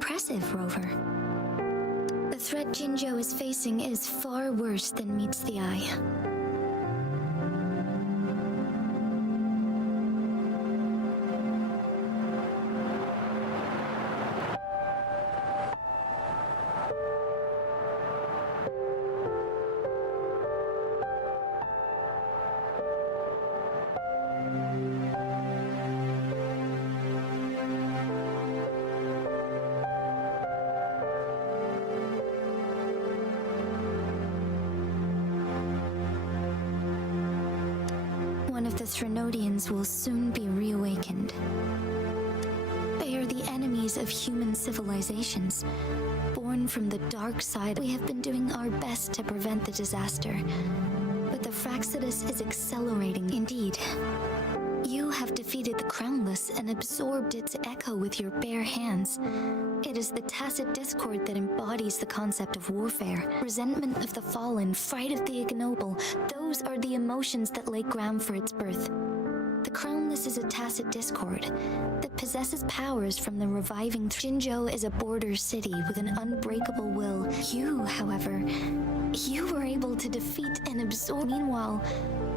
Impressive, Rover. The threat Jinzhou is facing is far worse than meets the eye. One of the Threnodians will soon be reawakened. They are the enemies of human civilizations. Born from the dark side, we have been doing our best to prevent the disaster. But the Fraxidus is accelerating indeed. You have defeated the Crownless and absorbed its echo with your bare hands. It is the tacit discord that embodies the concept of warfare. Resentment of the fallen, fright of the ignoble, those are the emotions that lay ground for its birth. The Crownless is a tacit discord that possesses powers from the reviving Jinzhou is a border city with an unbreakable will. You, however, you were able to defeat and absorb. Meanwhile,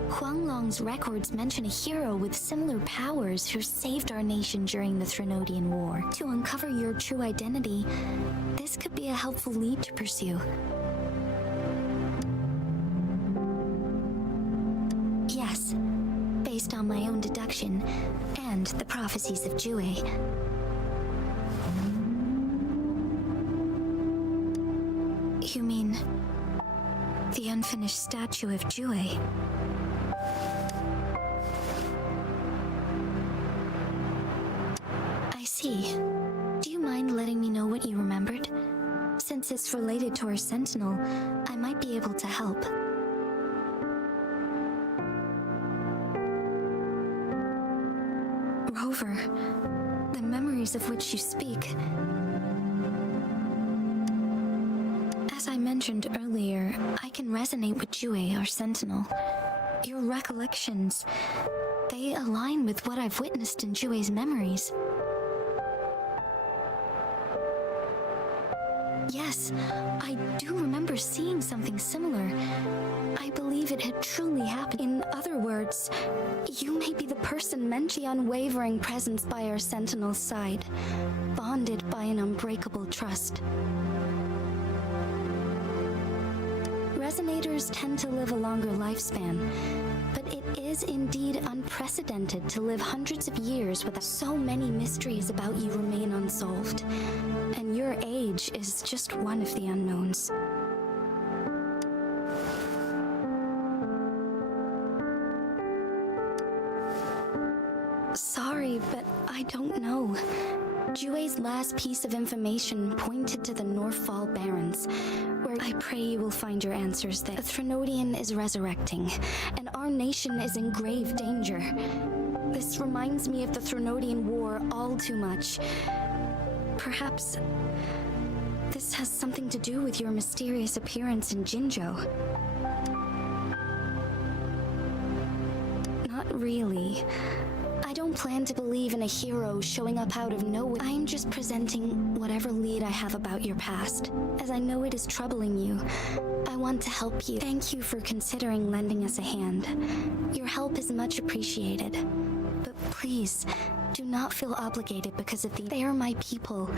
Huanglong's records mention a hero with similar powers who saved our nation during the Threnodian War. To uncover your true identity, this could be a helpful lead to pursue. Yes, based on my own deduction and the prophecies of Jiyan. You mean the unfinished statue of Jiyan? I see. Do you mind letting me know what you remembered? Since it's related to our sentinel, I might be able to help. Rover, the memories of which you speak. As I mentioned earlier, I can resonate with Jiyan, our sentinel. Your recollections, they align with what I've witnessed in Jiyan's memories. Yes, I do remember seeing something similar. I believe it had truly happened. In other words, you may be the person meant the unwavering presence by our sentinel's side, bonded by an unbreakable trust. Resonators tend to live a longer lifespan, but it is indeed unprecedented to live hundreds of years with so many mysteries about you remain unsolved, and your age is just one of the unknowns. Sorry, but I don't know. Jiyan's last piece of information pointed to the Northfall Barrens, where I pray you will find your answers there. The Threnodian is resurrecting, and our nation is in grave danger. This reminds me of the Threnodian War all too much. Perhaps this has something to do with your mysterious appearance in Jinzhou. Not really. I don't plan to believe in a hero showing up out of nowhere. I am just presenting whatever lead I have about your past, as I know it is troubling you. I want to help you. Thank you for considering lending us a hand. Your help is much appreciated. But please, do not feel obligated because of they are my people,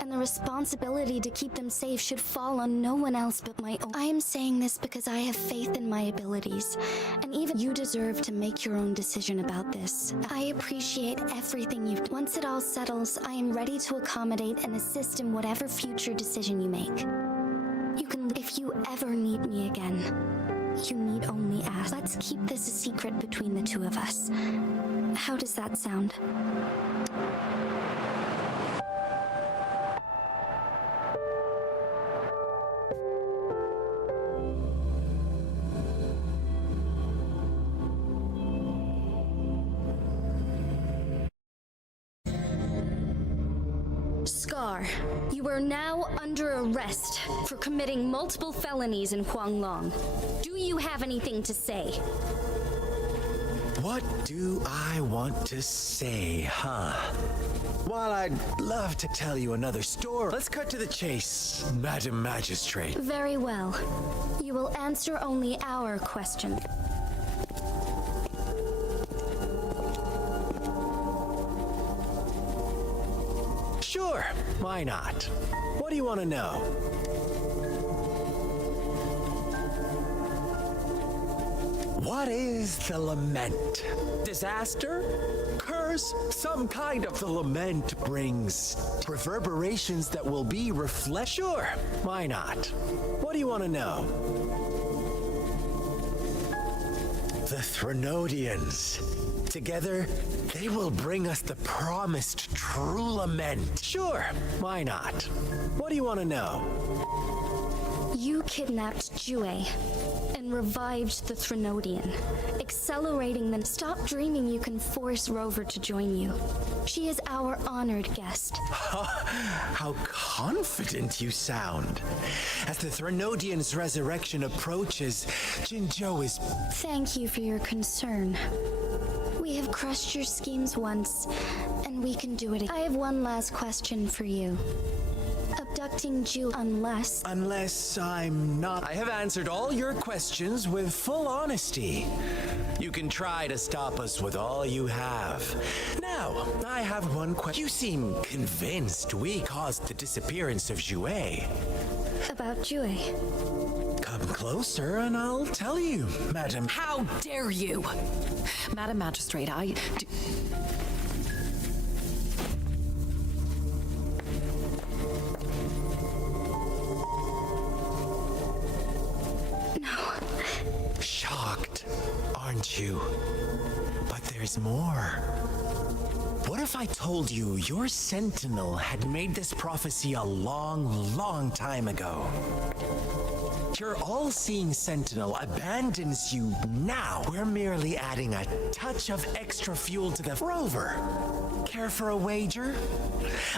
and the responsibility to keep them safe should fall on no one else but my own. I am saying this because I have faith in my abilities, and even you deserve to make your own decision about this. I appreciate everything you've done. Once it all settles, I am ready to accommodate and assist in whatever future decision you make. You can, if you ever need me again, you need only ask. Let's keep this a secret between the two of us. How does that sound? Scar, you are now under arrest for committing multiple felonies in Huanglong. Do you have anything to say? What do I want to say, huh? While I'd love to tell you another story, let's cut to the chase, Madam Magistrate. Very well. You will answer only our question. Sure, why not? What do you want to know? What is the lament? Disaster? Curse? Some kind of the lament brings reverberations that will be reflect. Sure, why not? What do you want to know? The Threnodians. Together, they will bring us the promised true lament. Sure, why not? What do you want to know? You kidnapped Jiyan and revived the Threnodian, accelerating them. Stop dreaming you can force Rover to join you. She is our honored guest. How confident you sound. As the Threnodian's resurrection approaches, Jinzhou is... Thank you for your concern. We have crushed your schemes once, and we can do it again. I have one last question for you. Abducting Jiyan Unless I'm not... I have answered all your questions with full honesty. You can try to stop us with all you have. Now, I have one question. You seem convinced we caused the disappearance of Jiyan. About Jiyan. Come closer and I'll tell you, Madam. How dare you? Madam Magistrate, Shocked, aren't you? But there's more. What if I told you your sentinel had made this prophecy a long, long time ago? Your all-seeing sentinel abandons you now. We're merely adding a touch of extra fuel to the rover. Care for a wager?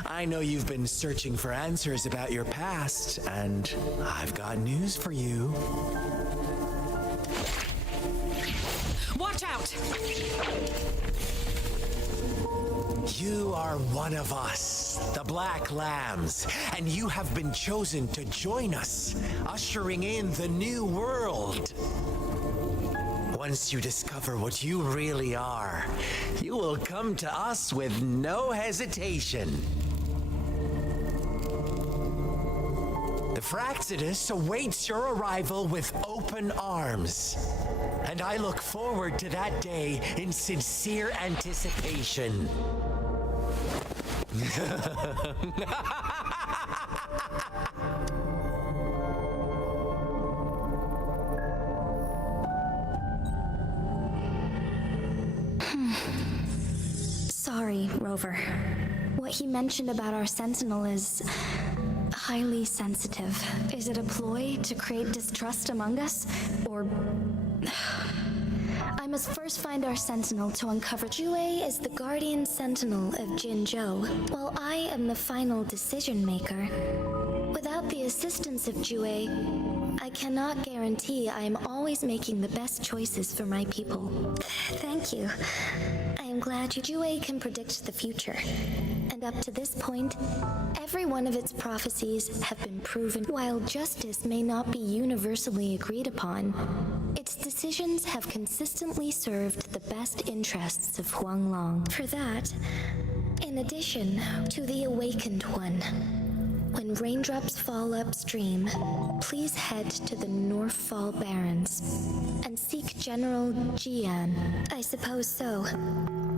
I know you've been searching for answers about your past, and I've got news for you. watch out! You are one of us, the Black Lambs, and you have been chosen to join us, ushering in the new world. Once you discover what you really are, you will come to us with no hesitation. The Fraxidus awaits your arrival with open arms, and I look forward to that day in sincere anticipation. Sorry, Rover. What he mentioned about our Sentinel is highly sensitive. Is it a ploy to create distrust among us? Or... I must first find our Sentinel to uncover. Jiyan is the guardian sentinel of Jinzhou, while I am the final decision maker. Without the assistance of Jiyan, I cannot guarantee I am always making the best choices for my people. Thank you. I am glad Jiyan can predict the future. And up to this point, every one of its prophecies have been proven. While justice may not be universally agreed upon, its decisions have consistently served the best interests of Huanglong. For that, in addition to the Awakened One, when raindrops fall upstream, please head to the Northfall Barrens and seek General Jiyan. I suppose so.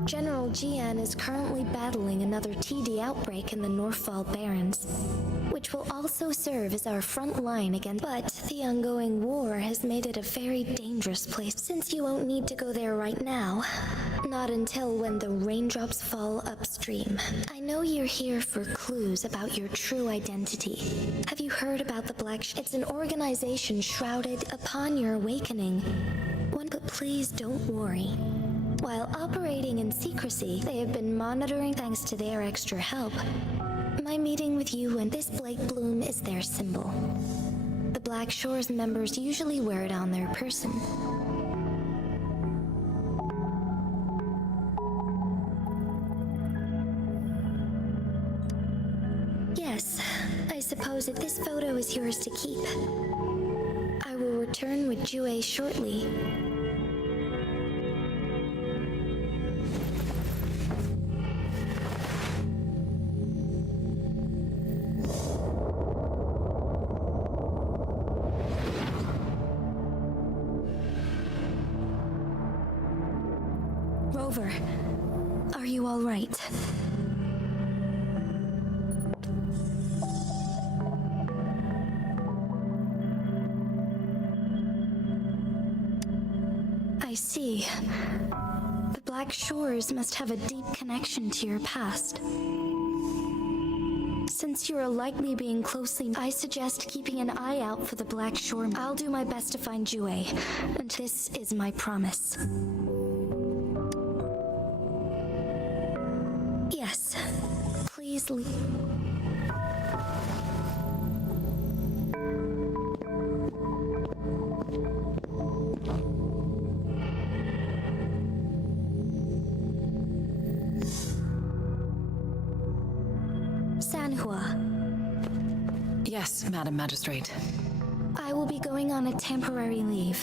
General Jiyan is currently battling another TD outbreak in the Northfall Barrens, which will also serve as our front line against. But the ongoing war has made it a very dangerous place. Since you won't need to go there right now, not until when the raindrops fall upstream. I know you're here for clues about your true identity. Have you heard about the It's an organization shrouded upon your awakening. But please don't worry. While operating in secrecy, they have been monitoring thanks to their extra help. My meeting with you and this Blake Bloom is their symbol. The Black Shores members usually wear it on their person. Yes, I suppose that this photo is yours to keep. I will return with Jue shortly. Rover, are you all right? I see. The Black Shores must have a deep connection to your past. Since you are likely being closely, I suggest keeping an eye out for the Black Shore. I'll do my best to find Jue, and this is my promise. Yes, please leave. Sanhua, Yes, Madam Magistrate. I will be going on a temporary leave.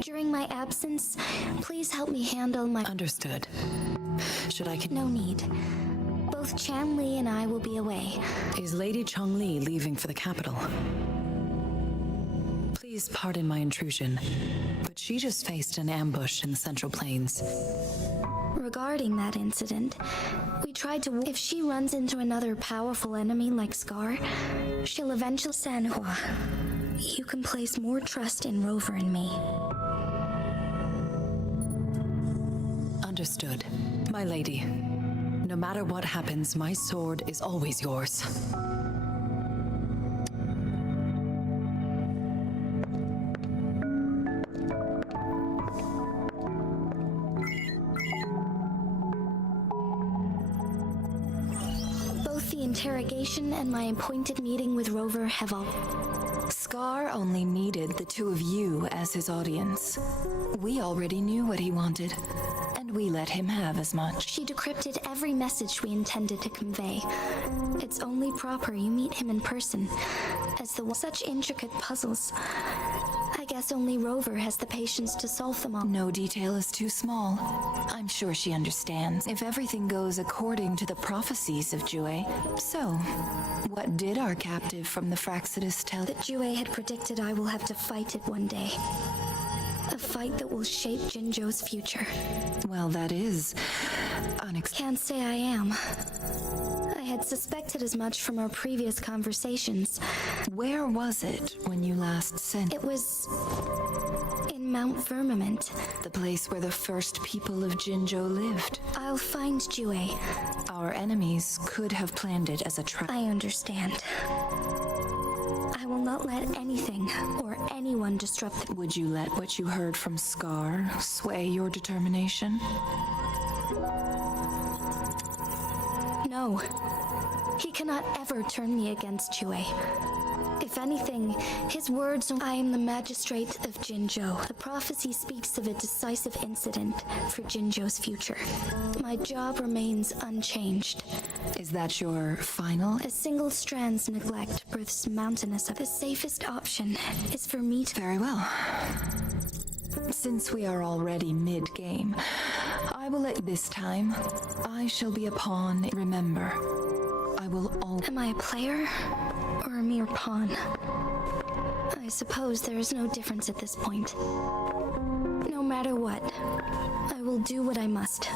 During my absence, please help me handle my... Understood. Should I... No need. Both Chanli and I will be away. Is Lady Chongli leaving for the capital? Please pardon my intrusion, but she just faced an ambush in the Central Plains. Regarding that incident, we tried to... If she runs into another powerful enemy like Scar, she'll eventually... Sanhua, you can place more trust in Rover and me. Understood. My lady, no matter what happens, my sword is always yours. Both the interrogation and my appointed meeting with Rover have all... Scar only needed the two of you as his audience. We already knew what he wanted, and we let him have as much. She decrypted every message we intended to convey. It's only proper you meet him in person, as the such intricate puzzles. I guess only Rover has the patience to solve them all. No detail is too small. I'm sure she understands if everything goes according to the prophecies of Jue. So, what did our captive from the Fraxidus tell? That Jue had predicted I will have to fight it one day. A fight that will shape Jinzhou's future. Well, that is unexpected. Can't say I am. I had suspected as much from our previous conversations. Where was it when you last sent? It was... in Mount Firmament. The place where the first people of Jinzhou lived. I'll find Jue. Our enemies could have planned it as a trap. I understand. I will not let anything or anyone disrupt the... Would you let what you heard from Scar sway your determination? No. He cannot ever turn me against Jue. If anything, his words are, I am the magistrate of Jinzhou. The prophecy speaks of a decisive incident for Jinzhou's future. My job remains unchanged. Is that your final? A single strand's neglect births mountainous of the safest option is for me to... Very well. Since we are already mid-game, I will let this time. I shall be a pawn. Remember, I will always... Am I a player or a mere pawn? I suppose there is no difference at this point. No matter what, I will do what I must.